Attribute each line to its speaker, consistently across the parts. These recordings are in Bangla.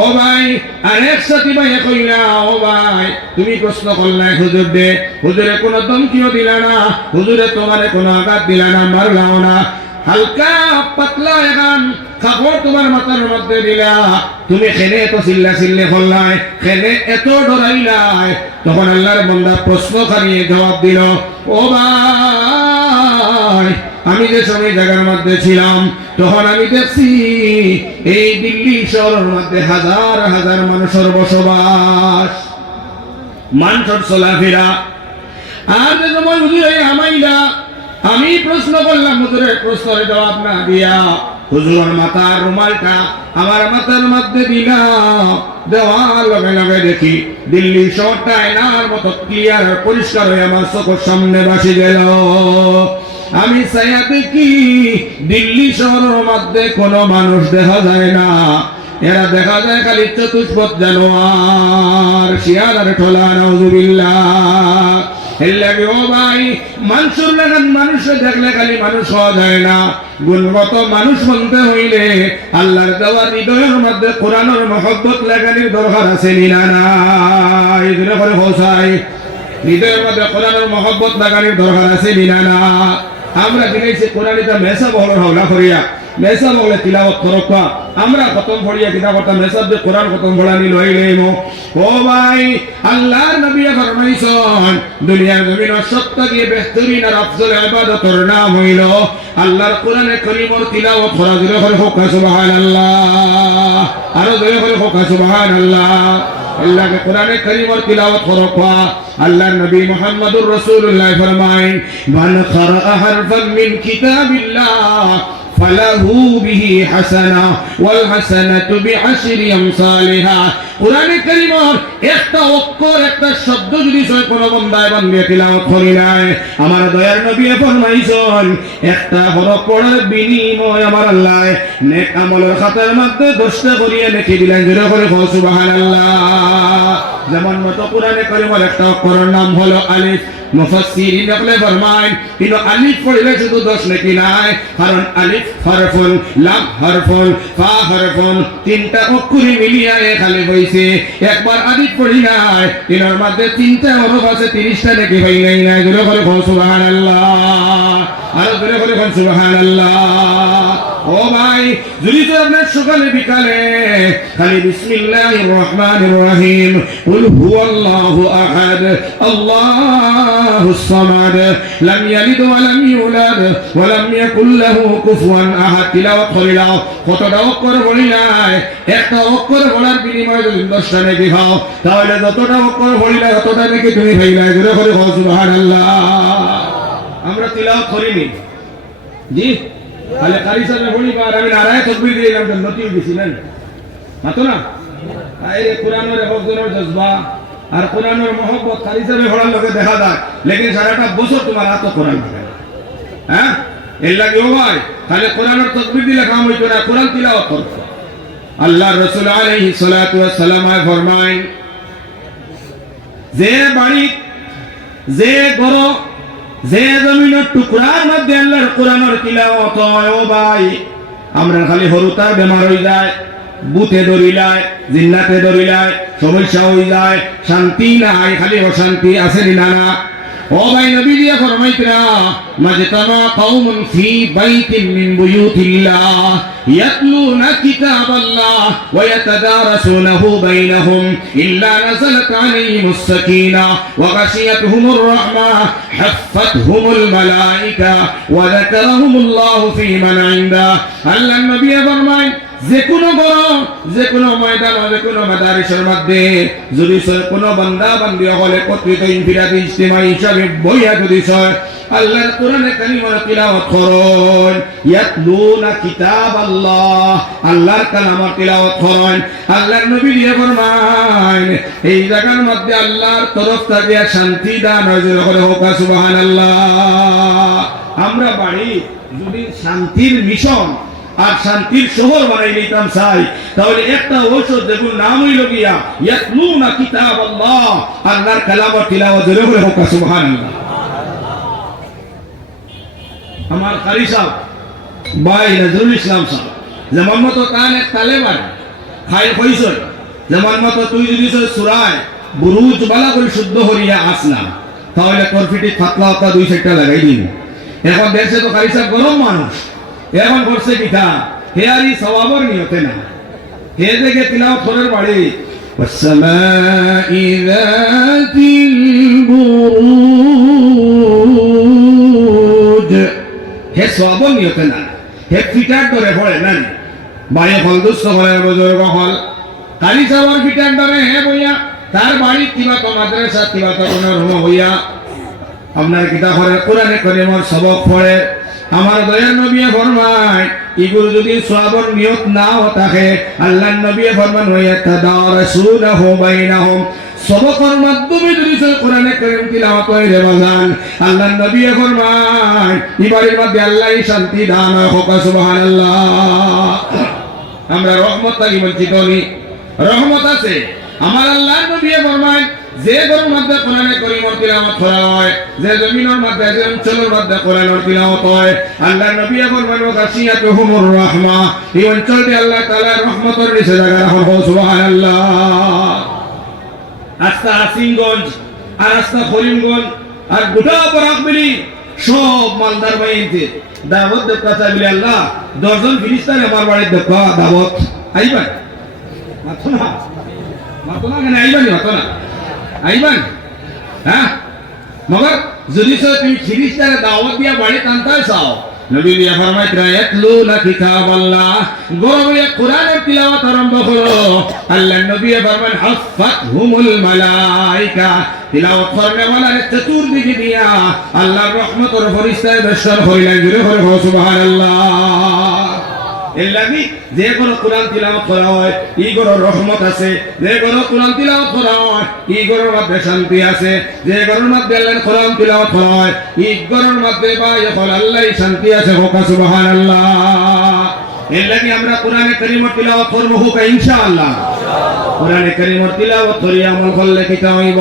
Speaker 1: ও ভাই আরেক সাথী ভাই কইলা? ও ভাই, তুমি প্রশ্ন করলে, হুজুর দে। হুজুরে কোনো ধমকিও দিলা না। হুজুরে তোমারে কোনো আঘাত দিলা না, মারলাও না। হালকা পাতলা এখন কাপড় তোমার মাথার মধ্যে দিলা। তুমি খেনে এত চিল্লা চিল্লে করলাই, খেনে এত ডরাইলাই। তখন আল্লাহর বন্দা প্রশ্ন খানিয়ে জবাব দিল, ও ভাই আমি যে সময় জায়গার মধ্যে ছিলাম, তখন আমি দেখছি এই দিল্লি শহরের মধ্যে হাজার হাজার মানুষের বসবাস। মানুষের চলাফেরা আর যে সময় হুজুর এই আমাইলা আমি প্রশ্ন করলাম, হুজুরের প্রশ্নের জবাব না দিয়া, হুজুরের মাথার রুমালটা আমার মাথার মধ্যে দিলা। দেওয়ার লগে লগে দেখি দিল্লি শহরটা এনার মতো ক্লিয়ার পরিষ্কার হয়ে আমার চোখের সামনে বাসি গেল। আমি চাইয়া দেখি, দিল্লি শহরের মধ্যে কোনো মানুষ দেখা যায় না। এরা দেখা যায় খালি চতুষ্পদ জানোয়ার শিয়ার ঠোলা নজুবিল্লাহ এর লাগে, ও ভাই মানুষের লাগান মানুষ দেখলে খালি মানুষ হওয়া যায় না। গুণগত মানুষ বলতে হইলে আল্লাহর দেওয়া হৃদয়ের মধ্যে কোরআনের মহব্বত লাগানির দরকার আছে নিনা জন্য করে হোসাই হৃদয়ের মধ্যে কোরআনের মহব্বত লাগানির দরকার আছে নিনা না আমরা দিনেছি কোরআনিটা মেসা বহর হাওলা করিয়া। মেসা বলে তিলাওয়াত করকা আমরা খতম পড়িয়া কিতা করতাম মেসাব যে কোরআন খতম পড়ানি লইলেমো ও ভাই আল্লাহর নবী ফরমাইছেন দুনিয়ার জমিন সত্য দিয়ে বেহতরিন আর আফজল ইবাদতর নাম হইল। আল্লাহর কোরআনে করিমর তিলাওয়াত করা জোরে করে হোক সুবহানাল্লাহ। আরও জোরে করে হোক সুবহানাল্লাহ। আল্লাহকে কোরআনে করিমর তিলাওয়াত করো আল্লাহর নবী মুহাম্মদুর রাসূলুল্লাহ ফরমায় মান খারা হারফান মিন কিতাবিল্লাহ فله به حسنة والحسنة بعشر أمثالها কোরআন কারীমের একটা অক্ষর, একটা শব্দ যদি কোন বন্দায় বান্দিয়ে তিলাওয়াত করি নাই। আমার দয়ার নবী ফরমাইছেন, একটা হরফ পড়ার বিনিময় আমার আল্লাহ। নেক আমলের খাতার মধ্যে দশটা করিয়ে লিখে দিলেন জোরে করে কও, সুবহানাল্লাহ। যেমন মতো কোরআনে কারীমের একটা অক্ষরের নাম হলো আলিফ। মুফাসসিরিন বলে ফরমান কিন্তু আলিফ পড়লে শুধু দোষ নাকি নাই, কারণ আলিফ হরফুন, লাম হরফুন, ফা হরফুন, তিনটা অক্ষরই মিলিয়ে এক আলিফ হইছে একবার আদি পড়ি নাই তিনার মধ্যে তিনটা অরব আছে, তিরিশটা নাকি ভাই নাই নাই জোরে করে কোন সুবহানাল্লাহ, আরও জোরে করে কোন সুবহানাল্লাহ। ও ভাই, যদি তো আপনার সকালে বিকালে খালি বিসমিল্লাহির রহমানির রহিম। হুয়াল্লাহু আহাদ, আল্লাহুস সামাদ। লাম ইয়ালিদ ওয়া লাম ইউলাদ, ওয়া লাম ইয়াকুল লাহু কুফুয়ান আহাদ। তিলাওয়াত করিলাও কতটা অক্ষর বলিলাই একটা অক্ষর বলার বিনিময়ে যদি নাকি খাও, তাহলে যতটা অক্ষর বলিলাই ততটা নাকি তুমি ভাইলাই জোরে করে খাও সুবহানাল্লাহ। আমরা তিলাওয়াত করিনি। জি? তাহলে কারি সাহেব বলিবার আমি নারায় তকবির দিয়ে দিলাম নতি দিছি না? মাতো না? এই কোরআনের একজনের জজবা আর কোরআনের মহব্বত কারি সাহেব ঘোড়ার লোকে দেখা যায়। লেকিন সারাটা বছর তোমার হাত কোরআন হ্যাঁ? এর লাগে, ও ভাই, তাহলে কোরআনের তকবির দিলে কাম হইতো না, কোরআন তিলাওয়াত করতো। আল্লাহ রসুল আলাইহিস সালাতু সালাম ফরমায়, যে বাড়ি, যে গরো যে জমিনের টুকরার মধ্যে আল্লাহর কোরআনের তিলাওয়াত হয়, ও ভাই, আমরা খালি হরুতার বেমার হয়ে যায় বুথে ধরিলায় জিন্নাতে ধরিলায় সমস্যা হয়ে যায়, শান্তি নাই, খালি অশান্তি আছে না না ও ভাই নবী দিয়া ফরমাইতরা মাজতামা কওমুন ফি বাইতিন মিন বুয়ুতিল্লাহ ইয়াতলুনা কিতাবাল্লাহ ওয়া ইয়াতাদারাসুনাহু বাইনহুম ইল্লা নাযালাত আলাইহিmus সাকিনা ওয়া গাশিয়াতুহুমুর রাহমা হাফাতহুমুল মালাইকা ওয়া যাকারাহুমুল্লাহু ফি মান ইনদা আল্লাহ নবী ফরমায় যে কোনো গরম, যে কোনো ময়দান যে কোনো মাদারিসের মধ্যে। যদি কোনো বান্দা বান্দি হলে একত্রিত ইনফিরাদি ইজতিমাই হিসাবে বইয়া যদি আল্লাহর কোরআনে কালিমার তিলাওয়াত করুন, ইয়াতলুনা কিতাব আল্লাহ আল্লাহর কালামার তিলাওয়াত করুন, আল্লাহর নবী দিয়ে ফরমান এই জায়গার মধ্যে আল্লাহর তরফ থেকে শান্তি দান হয়, যে করে হোক, সুবহানাল্লাহ। আমরা বাড়ি যদি শান্তির মিশন আর শান্তির শহর বানাই নিতাম চাই। তাহলে একটা ঔষধ যেগুলো নাম হইল গিয়া, ইয়াতলুনা কিতাব আল্লাহ আল্লাহর কালামত তিলাওয়াত জোরে করে হোক সুবহানাল্লাহ। আমার কারি সাহেব, ভাই নজরুল ইসলাম সাহেব, যেমন মতো এক তালে মারে খাই হইছ যেমন মতো তুই যদি সুরায় বুরুজ বালা করে শুদ্ধ হরিয়া আস না, তাহলে তোর ফিটি ফাতলা দুই সাইডটা লাগাই দিন এখন দেশে তো খালি সব গরম মানুষ। এখন করছে পিঠা হে আর ই সবাবর নিয়তে না হে দেখে তিলাও থরের বাড়ি والسماء ذات البروج হে সবল নিয়তে না হে ফিটার ধরে পড়ে না নি বাড়ি ফল দুস্থ করে বুজুর্গ হল কালি সাবার ফিটার ধরে হে বইয়া তার বাড়ি কিবা তো মাদ্রাসা কিবা তো কোনো রুম হইয়া আপনার কিতাব পড়ে কোরআনে করিমর সবক পড়ে আমার দয়ার নবী ফরমায় ইগুলো যদি সওয়াবের নিয়ত নাও থাকে আল্লাহর নবী ফরমান হইয়া তাদারাসুনাহু বাইনাহুম। সবকের মাধ্যমে যদি সে কোরআনে করিম তিলাওয়াত হয় রে বাজান নবী ফরমায় ইবারের মধ্যে আল্লাহই শান্তি দান হোক, সুবহানাল্লাহ। আমরা রহমত লাগি বলছি তো নি রহমত আছে। আমার আল্লাহর নবী ফরমায় যে গরুর মধ্যে কোরআনে করিমর তিলাওয়াত করা হয়, যে জমিনের মধ্যে যে অঞ্চলের মধ্যে কোরআনের তিলাওয়াত হয়, আল্লাহর নবী ফরমায় গাশিয়াতুহুমুর রাহমা এই অঞ্চলটি আল্লাহ তাআলার রহমতের নিচে জায়গা রাখুন। সুবহানাল্লাহ আস্তা আসিমগঞ্জ, আর আস্তা করিমগঞ্জ আর গোটা বরাক মিলি সব মালদার বাইনতে দাওয়াত দেখা চাইলে আল্লাহ, দশজন ফিরিস্তার আমার বাড়ির দেখা দাওয়াত। আইবান মাথো না। মাথো না কেন? আইবানি মাথো না আইবান? হ্যাঁ মগর, যদি সে তুমি ফিরিস্তারে দাওয়াত দিয়া বাড়ি টানতে চাও, নবী দিয়া ফরমাইতরা ইয়াতলুনা কিতাবাল্লাহ। গরমে কোরআনের তিলাওয়াত আরম্ভ করো। আল্লাহর নবী ফরমান হাফাতহুমুল মালাইকা। তিলাওয়াত করনে ওয়ালার চতুর্দিকে দিয়া আল্লাহর রহমতের ফেরেশতায় বেশর হইলেন। জুরে করে সুবহানাল্লাহ। এর লাগি যে কোনো কোরআন তিলাওয়াত করা হয় ই গরর রহমত আছে যে কোনো কোরআন তিলাওয়াত করা হয় ই গরর মধ্যে শান্তি আছে যে গরর মধ্যে আল্লাহর কোরআন তিলাওয়াত করা হয় ই গরর মধ্যে বা এখন আল্লাহই শান্তি আছে হোক সুবহানাল্লাহ এর লাগি আমরা কোরআনে কারিমত তিলাওয়াত করব হোক ইনশাআল্লাহ কোরআনে কারিমত তিলাওয়াত করি আমল করলে কি হইব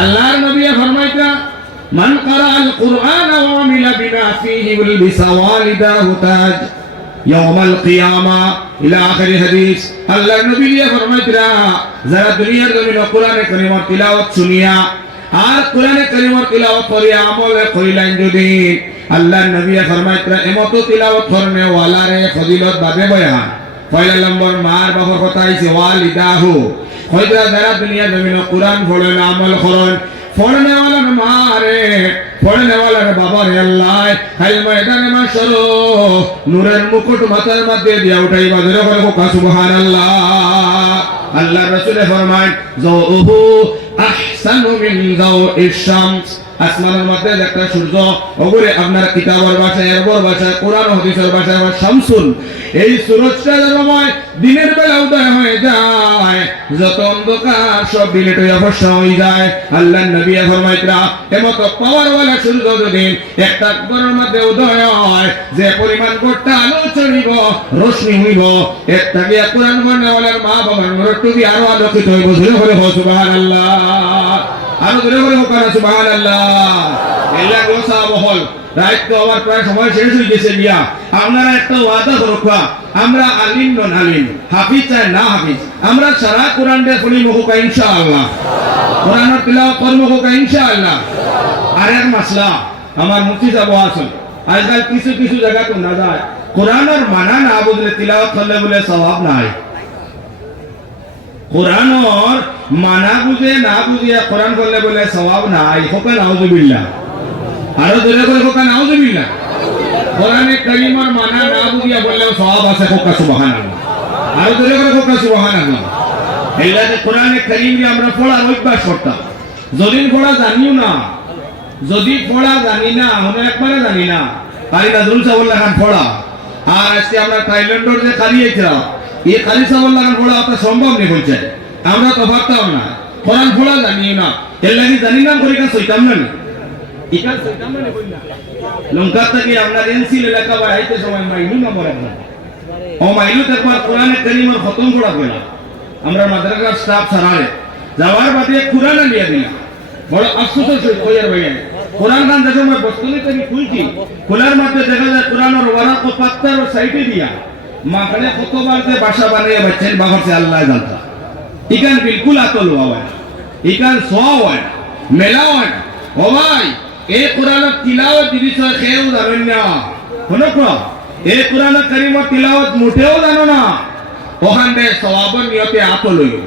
Speaker 1: আল্লাহর নবী ফরমাইতা মান قرأ القرآن وعمل بما فيه ولبس والداه تاج ইয়াউমাল কিয়ামা ইলা আখির হাদিস আল্লাহ নবী ইয়া ফরমাইতরা যারা দুনিয়ার জমিনে কোরআনে কারীমের তিলাওয়াত শুনিয়া আর কোরআনে কারীমের তিলাওয়াত করিয়া আমলে করিলেন যদি আল্লাহ নবী ফরমাইতরা এমত তিলাওয়াত করনে ওয়ালারে ফজিলত বাবে বয়ান পয়লা নম্বর মার বাবার কথা আইছে ওয়ালিদাহু হয়তো যারা দুনিয়ার জমিনে কোরআন পড়েন আমল করেন পড়নে ওয়ালার মারে পড়নে ওয়ালার বাবার আল্লাহ। হাই ময়দানে মাসর নূরের মুকুট মাথার মধ্যে দিয়া উঠাই বাজারে করে কোকা সুবহান আল্লাহ রাসূল ফরমান জৌহু আহসানু মিন যাওইশ শামস। আসমানের মধ্যে একটা সূর্য ওগুরে আপনার কিতাবের ভাষায় এরবর ভাষায়, কোরআন হাদিসের ভাষায় আবার শামসুল। এই সূরজটা যখন দিনের বেলা উদয় হয়ে যায়, যত অন্ধকার সব বিলেট হয়ে অবশ্য হয়ে যায়। আল্লাহ নবী ফরমাইতরা এমত পাওয়ার সূর্য যদি একটা ঘরের মধ্যে উদয় হয়, যে পরিমাণ গোটা আলো চড়িব রশ্মি হইব একটা গিয়া কোরআন মানে ওয়ালার মা বাবার আরও আলোকিত হইব ধরে করে হো সুবহানাল্লাহ। আরও ধরে করে হোক না সুবহানাল্লাহ। এলা গোসা বহল রাত তো আমার প্রায় সময় শেষ হয়ে গেছে গিয়া আপনারা একটা ওয়াদা করবা আমরা আলিম নন আলিম, হাফিজ চাই না হাফিজ। আমরা সারা কোরআন দিয়ে শুনি মুখা ইনশাআল্লাহ। কোরআনের তিলাওয়াত করব মুখা ইনশাআল্লাহ। আর এক মাসলা, আমার মুফতি সাহেব আসুন। আজকাল কিছু কিছু জায়গা তো না যায়। কোরআনের মানা না বুঝলে, তিলাওয়াত করলে বলে স্বভাব নাই। কোরআনর মানা বুঝে না বুঝিয়া কোরআন করলে বলে স্বভাব নাই হোকা নাউজুবিল্লাহ আরও ধরে করে হোকা নাউজুবিল্লাহ কোরআনে কালিমার মানা না বুঝিয়া বললেও স্বভাব আছে হোকা সুবহানাল্লাহ। আরও ধরে করে হোকা সুবহানাল্লাহ। এলাকে কোরআনে কালিম আমরা পড়ার অভ্যাস করতাম। যদি পড়া জানিও না যদি পড়া জানি না মনে একবারে জানি না কারি নাজরুল সাহেব লাগান পড়া। আর আজকে আমরা থাইল্যান্ডের যে খালি এই খালি সাহেব লাগান পড়া আপনার সম্ভব নেই বলছে। আমরা তো ভাবতাম না। কোরআন পড়া জানিও না। এর লাগে জানি না করে কাজ হইতাম না নি। ইকান না? লঙ্কা থেকে আমরা এনসিল এলাকা বা আইতে সময় মাইলু নম্বর একবার ও মাইলু একবার কোরআনে কারিমের খতম করা গেল আমরা মাদ্রাসার স্টাফ সারারে যাওয়ার বাদে কোরআন নিয়ে দিলাম। বড় আফসোস হয়েছে কইয়ার ভাইয়া কোরআন খান দেখো আমরা বস্তু থেকে খুলছি? খোলার মধ্যে দেখা যায় কোরআনের ওয়ারাক ও পাত্তার ও সাইডে দিয়া মাখানে কতবার যে বাসা বানিয়ে বাচ্চেন বাহরছে আল্লাহ জানতা। ইকান বিলকুল আতল না। ইকান সোয়া মেলা হয় ও ভাই, এই কোরআনত তিলাওয়াত জিনিস কেউ জানেন না। শোনো তো, এই কোরআনত কারিমত তিলাওয়াত মোটেও জানো না। ওখানে সওয়াবর নিয়তে আতল হইও।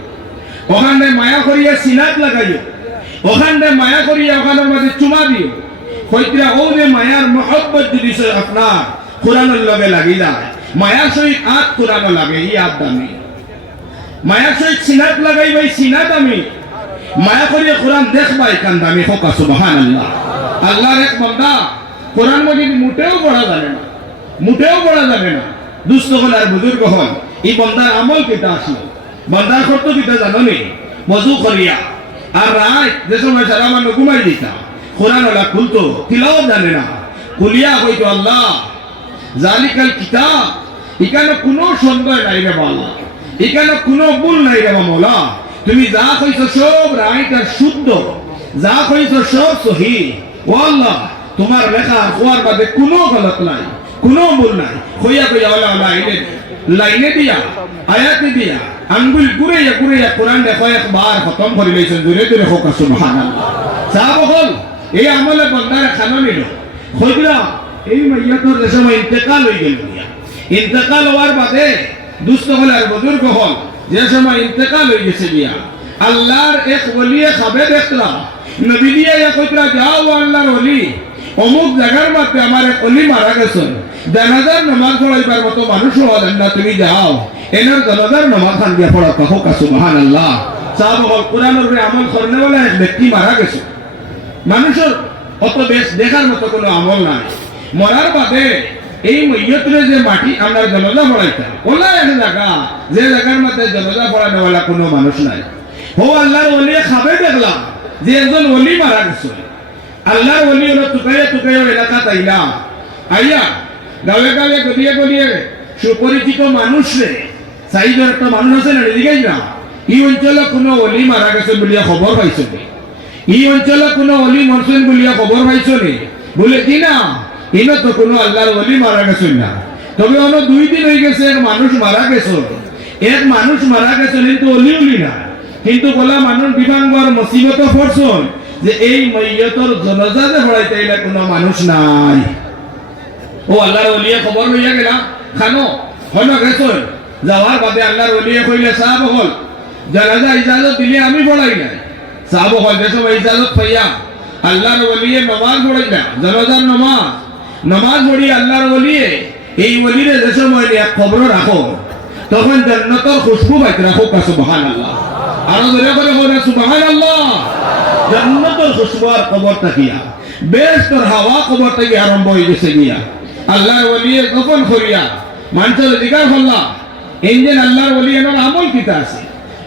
Speaker 1: ওখানে মায়া করিয়া সিনাত লাগাইও। ওখানে মায়া করিয়া ওখানের মাঝে চুমা দিও। কইতরা, ও যে মায়ার মহব্বত জিনিস আপনার কোরআনের লগে লাগি যায় মায়ার সহিত আত কোরআন লাগে ই আত দামি। মায়ার সহিত সিনাত লাগাই ভাই সিনাত আমি মায়া করিয়া কোরআন দেখবাই কান দামি হোকা সুবহান আল্লাহ আল্লাহর এক বান্দা কোরআন মজিদ মুটেও পড়া যাবে না, মুটেও পড়া যাবে না। দুস্থ হল আর বুজুর্গ হল। এই বন্দার আমল কেটা আসলো বন্দার কর্ত কিতা জানো নি মজু করিয়া আর রায় যে সময় সারা মানুষ ঘুমাই দিতা কোরআন ওলা খুলতো তিলাও জানে না। কুলিয়া হইতো আল্লাহ। জালিকাল কিতাব। এখানে কোনো সন্দেহ নাই রে বাল্লা এখানে কোনো ভুল নাই রে মামলা তুমি যা কইছো সব রাইট আর শুদ্ধ। যা কইছো সব সহি। ও আল্লাহ, তোমার লেখা হওয়ার বাদে কোনো গলত নাই, কোনো ভুল নাই। কইয়া কইয়া ওলা ওলা লাইনে লাইনে দিয়া, আয়াতে দিয়া, আঙ্গুল গুড়াইয়া গুড়াইয়া কোরআন দেখো, একবার খতম করে লইছেন। দূরে দূরে হোক, সুবহানাল্লাহ। সাহাব হল এই আমলে বন্দারে খানো নিল। কইলা এই মাইয়াতর যে সময় ইন্তেকাল হয়ে গেল ইন্তেকাল হওয়ার বাদে দুস্থ হল আর বুজুর্গ হল। যে সময় ইন্তেকাল হয়ে গেছে বিয়া আল্লাহর এক ওলিয়ে খাবে দেখলা। নবী দিয়ে ইয়া কইতরা যাও আল্লাহর ওলি অমুক জায়গার মধ্যে আমার এক অলি মারা গেছেন জানাজার নামাজ পড়াইবার মতো মানুষ হলেন না তুমি যাও। এনার জানাজার নামাজ খান দিয়া পড়া কহ কাসু মহান আল্লাহ সাহাব হল কোরআনের আমল করনে বলে এক ব্যক্তি মারা গেছে মানুষের অত বেশ দেখার মতো কোনো আমল নাই। মরার বাদে এই মৈয়তরে যে মাটি আমরা জনজা পড়াইতাম ওলা এক জায়গা যে জায়গার মধ্যে জনজা পড়ানোওয়ালা কোনো মানুষ নাই। ও আল্লাহর ওলি খাবে দেখলাম, যে একজন ওলি মারা গেছে। আল্লাহর ওলি হলো টুকাইয়া টুকাইয়া এলাকা তাইলা। আইয়া গাঁয়ে গাঁয়ে গলিয়ে গলিয়ে সুপরিচিত মানুষ রে সাইজের একটা মানুষ আছে না এদিকেই না। এই অঞ্চলে কোনো অলি মারা গেছে বলিয়া খবর পাইছো এই অঞ্চলে কোনো অলি মরছেন বলিয়া খবর পাইছো বলে কি না তো কোনো আল্লাহর অলি মারা গেছেন না। তবে দুই দিন হয়ে গেছে এক মানুষ মারা গেছে এক মানুষ মারা গেছে কিন্তু অলি উলি না। কিন্তু বলা মানুষ বিভাঙ্গর মুসিবত পড়ছন যে এই মৈয়তর জনজাতে এটা কোনো মানুষ নাই। ও আল্লাহর ওলিয়ে খবর লইয়া গেলা। খানো হন গেছন। যাওয়ার বাদে আল্লাহর ওলিয়ে কইলে, সাহাব হল, জানাজা ইজাজত দিলে আমি পড়াই নাই। সাহাব হল, যে ইজাজত পাইয়া আল্লাহর ওলিয়ে নমাজ পড়াই না, জানাজার নমাজ নমাজ পড়ি আল্লাহর ওলিয়ে এই ওলিরে যে সময় খবর রাখো, তখন জান্নাতর খুশবু পাইতে রাখো কা সুবহানাল্লাহ। আরও ধরে করে বলে, সুবহানাল্লাহ। জান্নাতর খুশবু আর খবর তাকিয়া বেশ তোর হাওয়া খবর থেকে আরম্ভ হয়ে গেছে গিয়া। আল্লাহর ওলিয়ে গোপন করিয়া? মানুষের জিজ্ঞাসা করলাম ইঞ্জিন আল্লাহর ওলি এনার আমল কিতা আছে?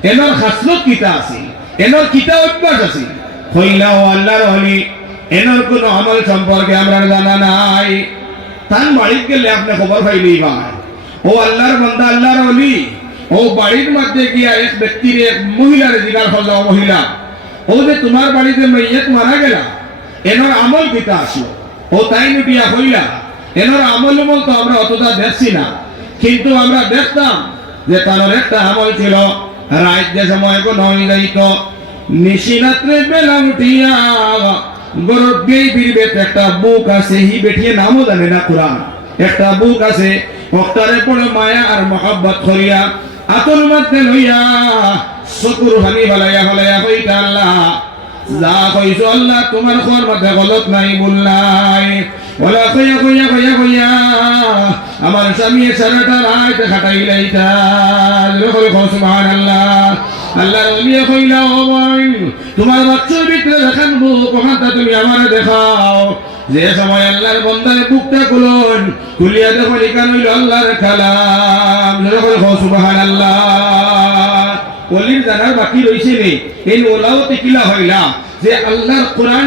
Speaker 1: এনার হাসলত কিতা আছে? এনার কিতা অভ্যাস আছে? হইলা ও আল্লাহর ওলি এনার কোনো আমল সম্পর্কে আমরা জানা নাই। তার বাড়িতে গেলে আপনি খবর পাইলেই ভাই ও আল্লাহর বান্দা, আল্লাহর ওলি। ও বাড়ির মধ্যে গিয়া এক ব্যক্তির, এক মহিলার করল ও মহিলা। ও যে তোমার বাড়িতে মেয়েত মারা গেলা, এনার আমল কিতা আসলো ও তাই নিবিয়া হইলা। এনার আমল আমল তো আমরা অতটা দেখছি না। কিন্তু আমরা দেখতাম যে তার একটা আমল ছিল, রাত যে সময় কোনো যাইত নিশিরাত্রে বেলা উঠিয়া গরব গেই বিরবে একটা বুক আছে, হি বেঠিয়ে নামও জানে না কোরআন। একটা বুক আছে অক্টারে পড়ে মায়া আর মহাব্বত করিয়া, আতর মধ্যে লইয়া চকুর হানি ফলাইয়া ফলাইয়া কইতা আল্লাহ। যা কইছো আল্লাহ, তোমার খোয়ার মধ্যে গলত নাই, ভুল নাই। ওলা কইয়া কইয়া কইয়া কইয়া আমার স্বামী সারাটা রাত খাটাইলাইতা সুবহানাল্লাহ। আল্লাহ রলিয়ে কইলা ভাই, তোমার বাচ্চার ভিতরে দেখান কখনটা তুমি আমারে দেখাও। যে সময় আল্লাহর বন্দারে বুকটা খুলুন, খুলিয়া দেখো লিখান হইল আল্লাহর কালাম। যখন কও সুবহানাল্লাহ। অলির জানার বাকি রয়েছে নেই এই ওলাও টিকিলা হইলা যে আল্লাহর কোরআন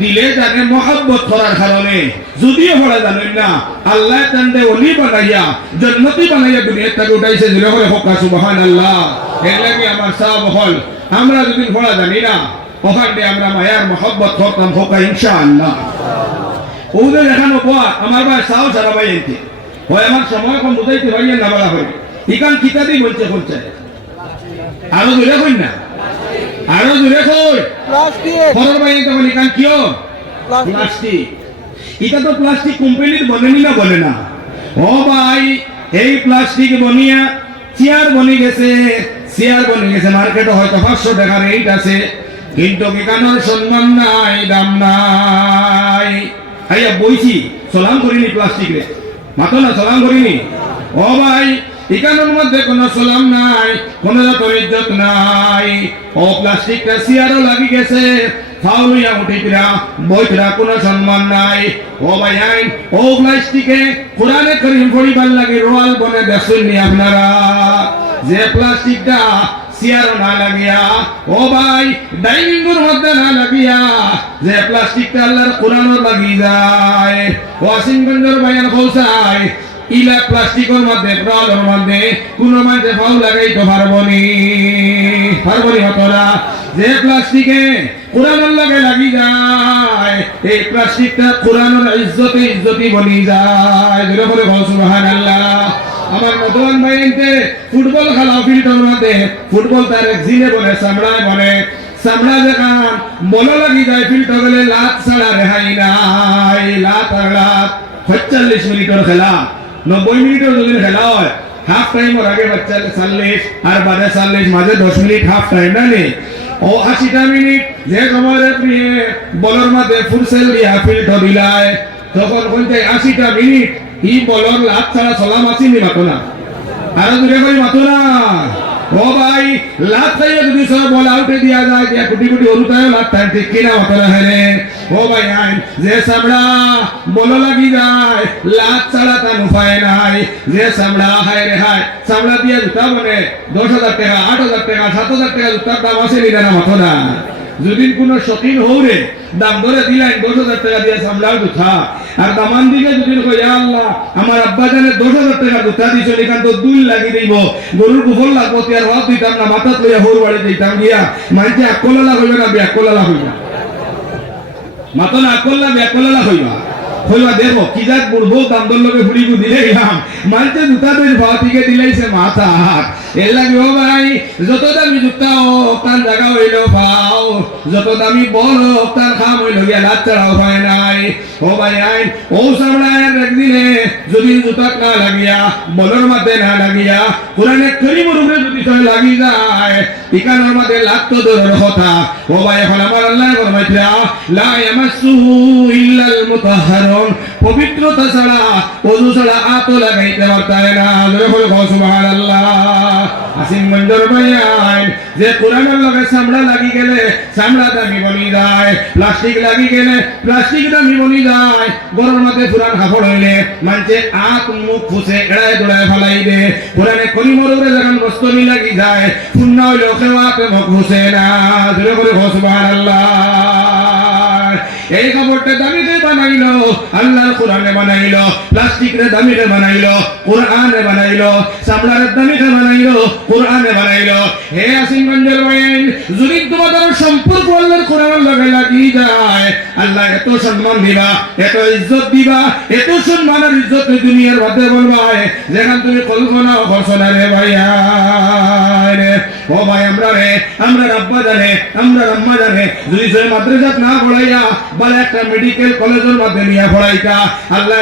Speaker 1: দিলে জানে মহাব্বত করার কারণে। যদিও পড়া জানেন না, আল্লাহ তান্ডে অলি বানাইয়া জন্নতি বানাইয়া দুনিয়ার তাকে উঠাইছে দিলে হলে হকা সুবাহান আল্লাহ এগুলাকে আমার সাহ হল। আমরা যদি পড়া জানি না, ওখানে আমরা মায়ার মহব্বত করতাম হোকা ইনশা আল্লাহ ওদের দেখানো পর আমার ভাই সাহ সারা ভাই এনতে হয় আমার সময় কম বুঝাইতে পারিয়া না বলা হয় ইকান কিতাবই বলছে বলছে আরও দূরে কই না। আরও দূরে কই
Speaker 2: প্লাস্টিক
Speaker 1: খবর ইকান কিয়
Speaker 2: প্লাস্টিক
Speaker 1: প্লাস্টিক। এটা তো প্লাস্টিক কোম্পানির বনেনি না বলে না। ও ভাই এই প্লাস্টিক বনিয়া চেয়ার বনি গেছে। চেয়ার বনি গেছে মার্কেটে হয়তো পাঁচশো টাকার রেট আছে। কিন্তু এখানোর সম্মান নাই দাম নাই। আইয়া বইছি সালাম করিনি প্লাস্টিক রে। মাতো না সালাম করিনি। ও ভাই এখানোর মধ্যে কোনো সালাম নাই, কোনো জাতর ইজ্জত নাই। ও প্লাস্টিকটা চেয়ারও লাগি গেছে, ফাউলিয়া উঠিকরা বইতরা কোনো সম্মান নাই। ও ভাই আইন, ও প্লাস্টিকে কোরআনে করিম লাগে রোয়াল বনে আপনারা। যে প্লাস্টিকটা না লাগিয়া, ও ভাই ডাইনিং এর মধ্যে না লাগিয়া, যে প্লাস্টিকটা আল্লাহর কোরআনও লাগি যায়। ওয়াশিংটনের বায়ান পৌঁছায় ইলা প্লাস্টিকের মধ্যে রলের মধ্যে, কোনো মাঝে ফাউ লাগাইতে পারব নি পারব নি হতরা যে প্লাস্টিকে কোরআনের লাগে লাগি যায়, এই প্লাস্টিকটা কোরআনের ইজ্জতে ইজ্জতি বনি যায়। যেটা বলে বল, সুবহানাল্লাহ। আমার মতবান ভাইতে ফুটবল খেলা ফিল্ডের মধ্যে, ফুটবল তার জিনে বলে, চামড়ায় বলে। চামড়া দেখান বল লাগি যায় ফিল্ড গেলে, লাত ছাড়া রেহাই নাই। লাত আর লাত, পঁয়তাল্লিশ মিনিটের খেলা। নব্বই মিনিটেও যদি খেলা হয়। হাফ টাইম ওর আগে বাচ্চা চাল্লিশ আর বাদে চাল্লিশ মাঝে দশ মিনিট হাফ টাইম না? নেই ও আশিটা মিনিট, যে সময় আপনি বলর মাঝে ফুরসেল দিয়া ফিল্ড দিলায়। তখন বলতে, আশিটা মিনিট ই বলর লাভ ছাড়া চলাম আসিনি মাতো না। আরও দূরে করে, মাতো না। ও ভাই খাইয়ে যদি সব বল আউটে দিয়া যায়, দিয়া কুটি কুটি অনুতায় টাইম ঠিক কিনা না হেরে ও ভাই, আইন, যে সামড়া বলো লাগি যায়, লাত ছাড়া তার উপায় নাই। যে সামড়া, হায় রে হায়, সামড়া দিয়ে জুতা বনে দশ হাজার টাকা, আট হাজার টাকা, সাত হাজার টাকা জুতার দাম আছে না মাতো না। যদি কোনো শখিন হৌরে দাম ধরে দিলেন, দশ হাজার টাকা দিয়ে সামলাও জুতা আর দামান দিকে যদি কই আল্লাহ, আমার আব্বা জানে দশ হাজার টাকা জুতা দিছিল এখান তো দুই লাগি দিব। গরুর গোবর লাগবো আর হওয়া দিতাম না, মাথাত লইয়া হৌর বাড়ি দিতাম গিয়া। মানছে আকলালা হইবে না, ব্যাকলালা হইবা? মাতো না আকল্লা ব্যাকলালা হইবা। হইবা দেখো, কি যাক বুড়বো দাম দর লগে ফুড়ি দিলে মানছে জুতা দুই ভাও থেকে দিলাইছে মাথা এর লাগে ও ভাই, যত দামি জুতা ও কান জায়গা হইল পাও যত দামি বল ও তার খাম হইল গিয়া লাত ছাড়াও পায় নাই। ও ভাই আইন ও সামড়ায়ের একদিনে যদি জুতা না লাগিয়া, বলর মধ্যে না লাগিয়া, কোরআনে করিমর উপরে যদি সয় লাগি যায়, ইকানোর মধ্যে লাগতো দূরের কথা। ও ভাই, এখন আমার আল্লাহ ফরমাইতরা লা ইয়ামাসসুহু ইল্লাল মুতাহহারুন পবিত্রতা ছাড়া ওযু ছাড়া আতো লাগাইতে পারতায় না? জোরে বলে সুবহানাল্লাহ। আসিম মঞ্জুর ভাইয়াই, যে কোরআনের লগে চামড়া লাগি গেলে, চামড়া দামি বনি যায়, প্লাস্টিক লাগি গেলে, প্লাস্টিক দামি বনি যায়। গরম পুরান কাপড় হইলে, মানছে আত মুখ ফুসে এড়ায় দৌড়ায় ফেলাই দে। পুরানে কলি মরুরে যখন বস্তনি লাগি যায় পুণ্য হইলে খেওয়াতে মুখ ফুসে না। করে সুবহানাল্লাহ। এই কাপড়টা দামিতে বানাইলো, আল্লাহর কোরআনে বানাইলো প্লাস্টিক রে দামিতে বানাইলো, কোরআনে বানাইলো চামড়ার দামিতে বানাইলো, কোরআনে বানাইলো। হে আসিমগঞ্জের বাইন যদি তোমাদের সম্পর্ক আল্লাহর কোরআনের লগে লাগি যায়, আল্লাহ এত সম্মান দিবা, এত ইজ্জত দিবা, এত সম্মান আর ইজ্জত দুনিয়ার মধ্যে বলবা যেখান তুমি কল্পনা করছ না রে ভাইয়া ও ভাই আমরা রে, আমরা জানে আমরা জানে মাদ্রাসাত না পড়াইয়া, বালা একটা মেডিকেল কলেজের মধ্যে নিয়ে পড়াইতা। আল্লাহ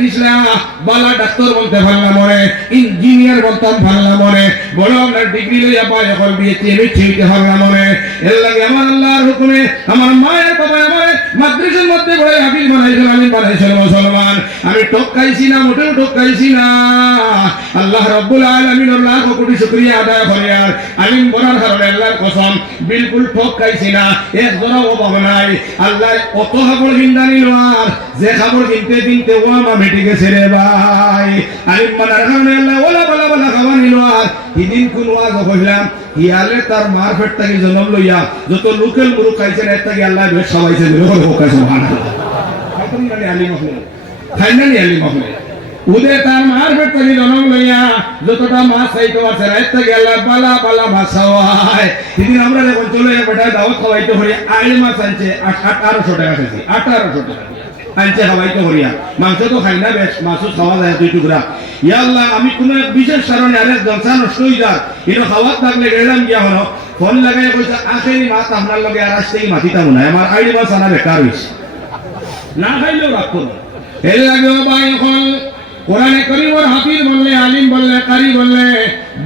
Speaker 1: দিছলা বালা ডাক্তার বলতে ভাল্লা মরে ইঞ্জিনিয়ার বলতাম ভাল্লা মরে। বড় আমরা ডিগ্রি লইয়া এখন বিয়েছি আমি এর লাগে আমার আল্লাহর হুকুমে, আমার মায়ের বাবা আমার মাদ্রাসার মধ্যে বড় হাফিজ বানাইছিল আমি বানাইছিল মুসলমান। আমি টকাইছি না, মোটেও টকাইছি না। আল্লাহ রব্বুল আলামিনের লাখ কোটি শুকরিয়া আদায় করে আর আলিম বলার কারণে আল্লাহর কসম বিলকুল ঠক খাইছি না, এক জোড়া অভাব নাই। আল্লাহ অত খাবার কিনতে নিল আর, যে খাবার কিনতে কিনতে ও আমা মেটে গেছে রে ভাই। আলিম বলার কারণে আল্লাহ ওলা বলা বলা খাবার নিল আর। সেদিন কোন ওয়াজ কইলাম, ইয়ালে তার মার পেট থেকে জন্ম লইয়া, যত লোকেল মুরু খাইছে না তাকে আল্লাহ বলে বলে হোক সুবহানাল্লাহ। খাইতেন না আলিম হলে খাইন না আলিম হলে উদে তার মার থেকে জন্ম লইয়া যতটা মাছ খাইতে আছে থেকে আল্লাহ বালা বালা মাছ খাওয়ায়। সেদিন আমরা যখন চলে বেটায় দাওয়াত খাওয়াইতে হই আইল মাছ আনছে আঠারোশো টাকা খাইছি আঠারোশো টাকা আনছে খাওয়াই তো করিয়া মাংস তো খাই না বেশ, মাছও খাওয়া যায় দুই টুকরা। ইয়া আল্লাহ, আমি কোনো বিশেষ কারণে আরেক জলসা নষ্ট হয়ে যার এটা খাওয়ার থাকলে গেলাম গিয়া হলো, ফোন লাগাই কইছে, আখেরি মাছ আপনার লগে আর আসতেই মাতিতাম না আমার আইডি মাছ আনা বেকার হয়েছে না খাইলেও রাখতো না। এর লাগে ভাই এখন কোরআনে করিমর হাফিজ বললে, আলিম বললে, কারি বললে,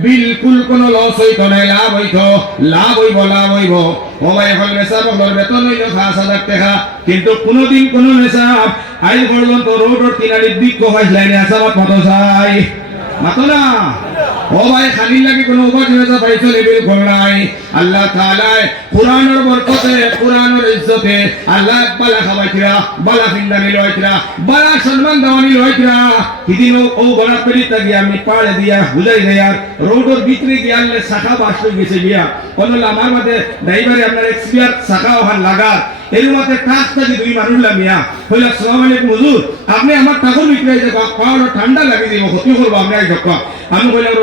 Speaker 1: বিলকুল কোন লস হইত নাই লাভ হইত, লাভ হইব লাভ হইব। ও ভাই এখন মেসা বলর বেতন হইল খাস হাজার টাকা, কিন্তু কোনোদিন কোনো মেসাব আইন পর্যন্ত রোড কিনারির দিক কোহাইস লাইনে আসামত মতো চাই। মাতো না ও ভাই, খালি লাগে কোনো উপজীবিতা পাইছো লেবিল করলাই। আল্লাহ তাআলায় কোরআনের বরকতে, কোরআনের ইজ্জতে আল্লাহ বালা খাওয়াইতরা বালা ফিন্দানি লইতরা বালা সম্মান দেওয়ানি লইতরা কিদিন ও গড়া পেরিতা গিয়া আমি পাড়ে দিয়া বুঝাই দেয়ার রোডের ভিতরে গিয়া আনলে শাখা বাস হয়ে গেছে গিয়া। বলল আমার মধ্যে ড্রাইভারে আপনার এক্সপিয়ার শাখা ওখান লাগার এর মধ্যে কাজ থাকি দুই মানুষ লামিয়া, হইলে আসসালামু হুজুর, আপনি আমার ঠাকুর বিক্রি যে পাওয়ার ঠান্ডা লাগি দিব ক্ষতি করব দক্ষ আমি কইলাম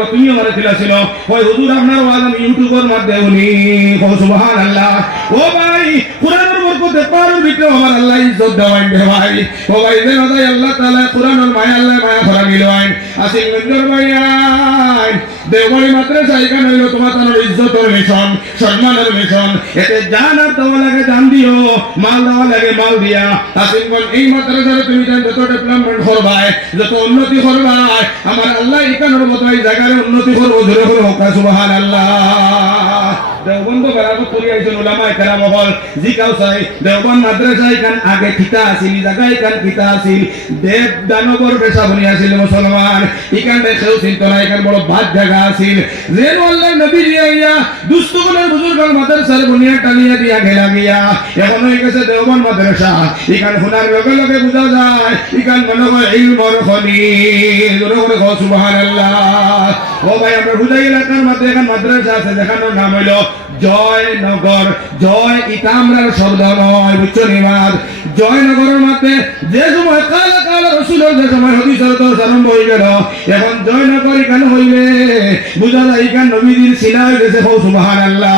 Speaker 1: ওই হুজুর, আপনার আমি ইউটিউবের উনি ও সুবহানাল্লাহ। ও ভাই, কোরআনের বরকতে আমার আল্লাহ ইজ্জত দেওয়াই দে ভাই। ও ভাই দেন আল্লাহ তাআলা কোরআনের মায়া, আল্লাহ মায়া করা গিলওয়াইন আসিল গঞ্জর ভাই দেওয়ালি মাদ্রাসা, এখানে হইল তোমার তার ইজ্জতের মিশন, সম্মানের মিশন। এতে জান আর দেওয়া লাগে, জান দিও। মাল দেওয়া লাগে, মাল দিয়া। বল এই মাদ্রাসার তুমি যত ডেভেলপমেন্ট করবাই, যত উন্নতি করবাই, আমার আল্লাহ এখানের মতো এই জায়গায় উন্নতি করব, ধরে করে হোক সুবাহ আল্লাহ করি ওলামায় কেরাম হল জিকাও চাই দেওবন মাদ্রাসা এখান আগে খিতা আছিল জায়গা এখান খিতা আছিল। দেব দানবর পেশা বনি আছিল মুসলমান। এখান দেখেও চিন্ত না, এখান বড় বাদ জায়গা আছিল। যে আল্লাহ নবী দিয়া ইয়া দুস্থগুলোর মাদ্রাসার বুনিয়া টানিয়া দিয়া গেলা গিয়া এখন হয়ে গেছে দেওবন মাদ্রাসা। এখান শোনার লগে লগে বোঝা যায়, এখান মনে হয় ইলমর খনি সুবহানাল্লাহ। ও ভাই, আমরা হুদাই এলাকার এখান মাদ্রাসা আছে যেখানের নাম হইল জয়নগর জয় ইতামরার শব্দ নয় উচ্চ নিবাদ জয়নগরের মধ্যে যে সময় কাল কাল রসুলের যে সময় হদিসের তো আরম্ভ হয়ে এখন জয়নগর এখানে হইবে? বুঝা যায় এখানে নবীদের সিনা হয়ে গেছে হৌ সুবাহান আল্লাহ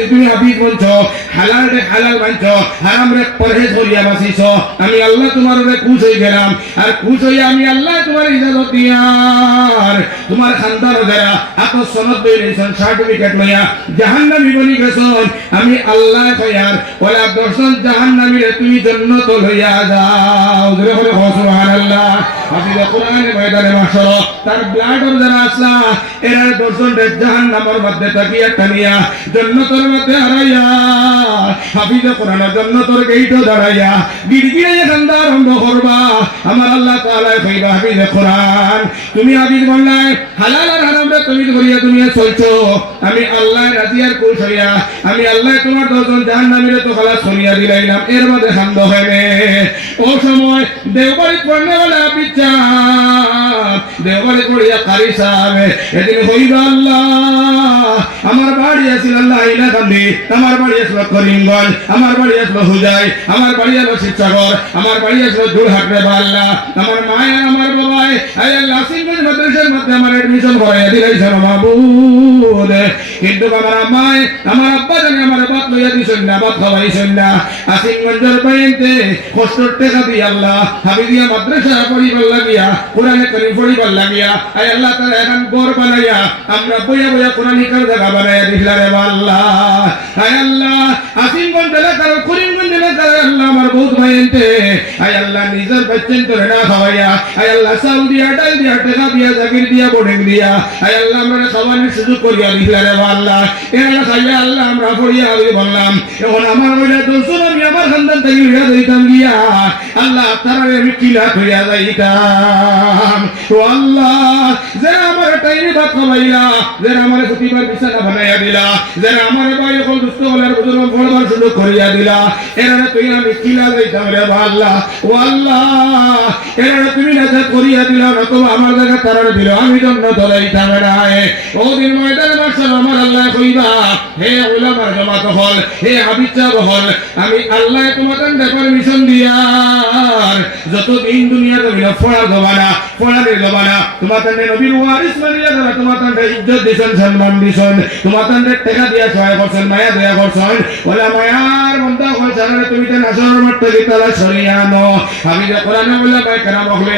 Speaker 1: তুমি হাফিজ বলছ। হালাল রে হালাল মানছ হারাম রে পরহেজ আমি আল্লাহ তোমার খুশ হয়ে গেলাম। আর খুশ হইয়া আমি আল্লাহ তোমার ইজাজত দিয়ার তোমার খানদার এত সনদ নিয়েছেন সার্টিফিকেট লইয়া বনি গেছন। আমি আল্লাহ কয়ার দর্শন রে তুমি লইয়া যাও। সুবহানাল্লাহ। হাফিজে কোরআনে ময়দানে মাশাআল্লাহ, তার ব্লাডর যারা আসলা এরা দর্শন মধ্যে তাকিয়া টানিয়া জন্নতের মধ্যে হারাইয়া। হাফিজে জন্নতের গেইটো দাঁড়াইয়া খান্দা আরম্ভ করবা। আমার আল্লাহ হাফিজে কোরআন। তুমি হাফিজ হালাল আর তুমি তুমি চলছো। আমি আল্লাহ রাজি আর হইয়া, আমি আল্লাহ তোমার জাহান্নামীরে তো দিলাইলাম, এর মধ্যে ও সময় দেওবাড়ি পড়লে বলে পিচ্ছা দেওবাড়ি পড়িয়া কারি সাহেব এদিন হইবা আল্লাহ। আমার বাড়ি আছিল আল্লাহ ইলা আমার বাড়ি করিমগঞ্জ আমার বাড়ি আসলো হুজাই, আমার বাড়ি আসলো শিবসাগর আমার বাড়ি আসলো জোরহাট রে আমার মায়, আমার বাবাই আই আল্লাহ মাদ্রাসার মধ্যে আমার এডমিশন করাইয়া দিলাইছেন মাহবুব কিন্তু আমার আম্মায় আমার আব্বা জানি আমার বাপ লইয়া দিছেন না, বাপ খাওয়াইছেন না। আসিংগঞ্জের বাইনতে কষ্টর টাকা দিয়ে আল্লাহ হাবিদিয়া মাদ্রাসা পড়িবার লাগিয়া, কোরআনে করিম পড়িবার লাগিয়া আই আল্লাহ তাআলা এখন গর বানাইয়া, আমরা বইয়া বইয়া কোরআন হিকার জায়গা বানাইয়া দিলা রে আল্লাহ আই আল্লাহ আসিংগঞ্জ এলাকার করিমগঞ্জ এলাকার আল্লাহ আমার বহুত বাইনতে আই আল্লাহ নিজের বাচ্চেন তোরে না খাওয়াইয়া। আই আল্লাহ চাউল দিয়া ডাল দিয়া টাকা দিয়া জাগির দিয়া বোর্ডিং দিয়া। আই আল্লাহ আমরা খাওয়ানোর সুযোগ করিয়া দিলা রে আল্লাহ। এরা খাইয়া আল্লাহ আমরা পড়িয়া আমি বললাম। এখন আমার বইলা দোষর আমি আমার খানদান থেকে হইয়া দিতাম গিয়া। আল্লাহ তারা আমি কিলা হইয়া যাইতাম। ও আল্লাহ, যে আমার টাইমে ভাত খাওয়াইলা যে আমার প্রতিবার বিছানা বানাইয়া দিলা, যে আমার ভাই দুস্থ হলার বুজুর্গ পড়বার সুযোগ করিয়া দিলা। এরা তুই আমি কিলা যাইতাম রে আল্লাহ? ও আল্লাহ, এরা তুমি না করিয়া দিল, না তো আমার আল্লাহ কইবা, হে উলামার জমাত হল, হে হল, আমি আল্লাহ তোমাদের দিয়ার যতদিন দুনিয়া তুমি ফড়া জবানা। ফড়ারে তোমার তান্ডে নবীর ওয়ারিস মানিয়া যারা তান্ডে ইজ্জত দিছেন, সম্মান দিছেন। তোমাদের টাকা দিয়া সহায় করছেন, মায়া দয়া করছেন। বলে, মায়ার বন্ধা জানালে তুমি তো নাসর মারতে গিতালা সরিয়া আনো। আমি যে কোরআনে বললাম ভাই কেন মহলে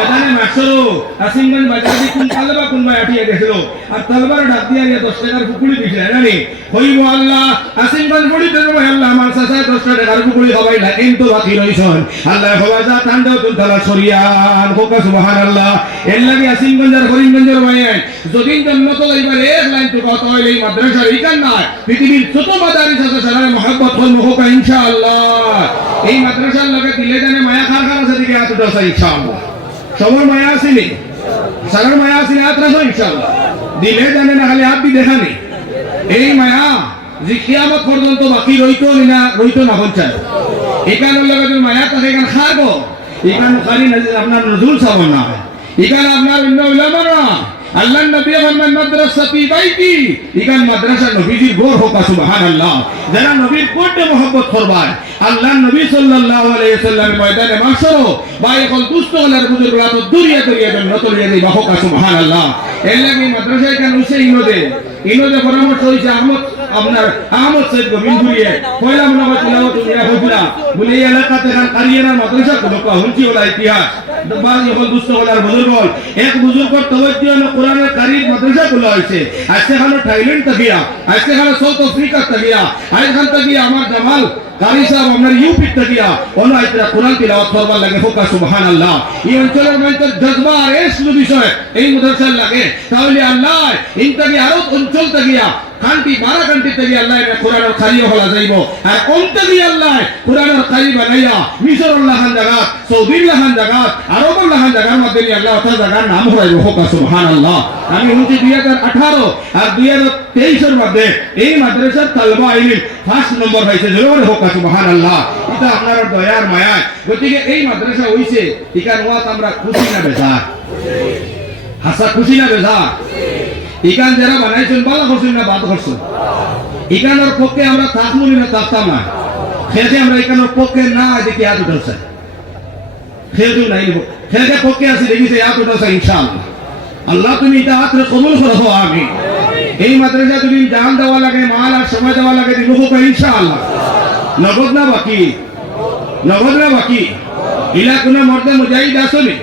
Speaker 1: ময়দানে মাসরো আসিমগঞ্জ কোন তালবা, কোন গেছিল আর তালবার ডাক নিয়ে দশ টাকার পুকুরি জানি হইব আল্লাহ আসিমগঞ্জ আল্লাহ, আমার সাথে দশ টাকার পুকুরি না, কিন্তু বাকি রইছন। আল্লাহ হবা যা তুল তালা সরিয়ান হোকা সুবহান আল্লাহ এর লাগি আসিমগঞ্জ আর যদি এক লাইন তো কত এই মাদ্রাসার এইখান না পৃথিবীর ছোট মাদারিস আছে সারা মহব্বত হল হোকা এই মাদ্রাসার লগে দিলে জানে মায়া খার খার আছে, দিকে এতটা ইনশাআল্লাহ। সবার মায়া আসেনি সারার মায়া আসেনি হাত রাখো ইনশাল্লাহ দিলে জানে না খালি হাত দেখা দেখানি এই মায়া, যে কিয়ামত পর্যন্ত বাকি রইতো না রইতো না পঞ্চায়েত। এখানে লাগে মায়া তাকে এখানে খাব এখানে আপনার নজুল সাবন না এখানে আপনার অন্য না আল্লাহ নবী ফরমান মাদ্রাসাতি বাইতি। ইগান মাদ্রাসা নবীজির গোর হোক সুবহানাল্লাহ। যারা নবীর কোটে মহব্বত করবায় আল্লাহ নবী সাল্লাল্লাহু আলাইহি সাল্লাম ময়দানে মাসরো ভাই এখন দুষ্ট হলার বুজুর্গরা রাত দুরিয়া দুরিয়া দেন নতরিয়া দেই বা হোক সুবহানাল্লাহ। এর মাদ্রাসায় কেন উসে ইনোদে? ইনোদে পরামর্শ হইছে আহমদ আপনার আহমদ সাহেব গোবিন্দ ঘুরিয়ে পয়লা মনে হয় তিলাওয়াত নিয়া হইলা বলে এই এলাকাতে খান কারিয়ানা মাদ্রাসা গুলো কা হুঁচি হলা ইতিহাস। বাজ এখন দুষ্ট হলার বুজুর্গ এক বুজুর্গর তবজ্জু হলো কোরআনের কারির মাদ্রাসা গুলো হইছে আজকে খানো থাইল্যান্ড তাকিয়া আজকে খানো সাউথ আফ্রিকা তাকিয়া আজখান তাকিয়া আমার জামাল কারি সাহেব, আপনার ইউপি তাকিয়া অন্য আইতরা কোরআন তিলাওয়াত করবার লাগে হোকা সুবহানাল্লাহ। এই অঞ্চলের মধ্যে জজবা আর এসল বিষয়, এই মাদ্রাসার লাগে, তাহলে আল্লাহ ইনতাকি আরও অঞ্চল তাকিয়া কান্তি বারা কান্তি থেকে আল্লাহ এটা খালিও হলা যাইব। আর অন্তে দিয়ে আল্লাহ কোরআনের খালি বানাইয়া মিশর লাহান জায়গা সৌদির লাহান জায়গা আরব লাহান জায়গার মধ্যে নিয়ে আল্লাহ অর্থাৎ জায়গার নাম হরাইব হোকা সুবহানাল্লাহ। আমি শুনছি দুই হাজার আঠারো আর দুই হাজার তেইশের মধ্যে এই মাদ্রাসার তালবা আইলিম ফার্স্ট নম্বর হয়েছে। জোরে হোকা সুবহানাল্লাহ। এটা আপনার দয়ার মায়ায়। গতিকে এই মাদ্রাসা হইছে ইকান ওয়াত আমরা খুশি না বেজার? হাসা খুশি না বেজার? ইকান যারা বানাইছেন ভালো করছেন না, বাদ করছেন? ইকানোর পক্ষে আমরা থাকব না, থাকতাম না। খেতে আমরা ইকানোর পক্ষে না দেখি হাত উঠেছে খেয়েও নাই খেতে পক্ষে আছে, দেখিছে, হাত উঠেছে ইনশাআল্লাহ। আল্লাহ, তুমি এটা হাতে কবুল করো আমি এই মাদ্রাসা তুমি জান দেওয়া লাগে, মাল আর সময় দেওয়া লাগে দিব ইনশাআল্লাহ। নগদ না বাকি? নগদ না বাকি? ইলা কোনো মর্দে মুজাহিদ আসলে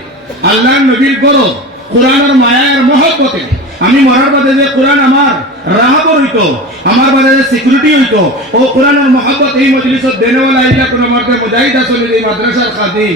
Speaker 1: আল্লাহ নবীর করো কোরআনের মায়ার মহব্বতে। আমি মরার বাদে যে কোরআন আমার রাহাবর হইতো, আমার বাদে যে সিকিউরিটি হইতো, ও কোরআনের মহাব্বত এই মজলিসত দেনেওয়ালা ইলা কোনো মর্দে মুজাহিদ আসলে এই মাদ্রাসার খাদিম।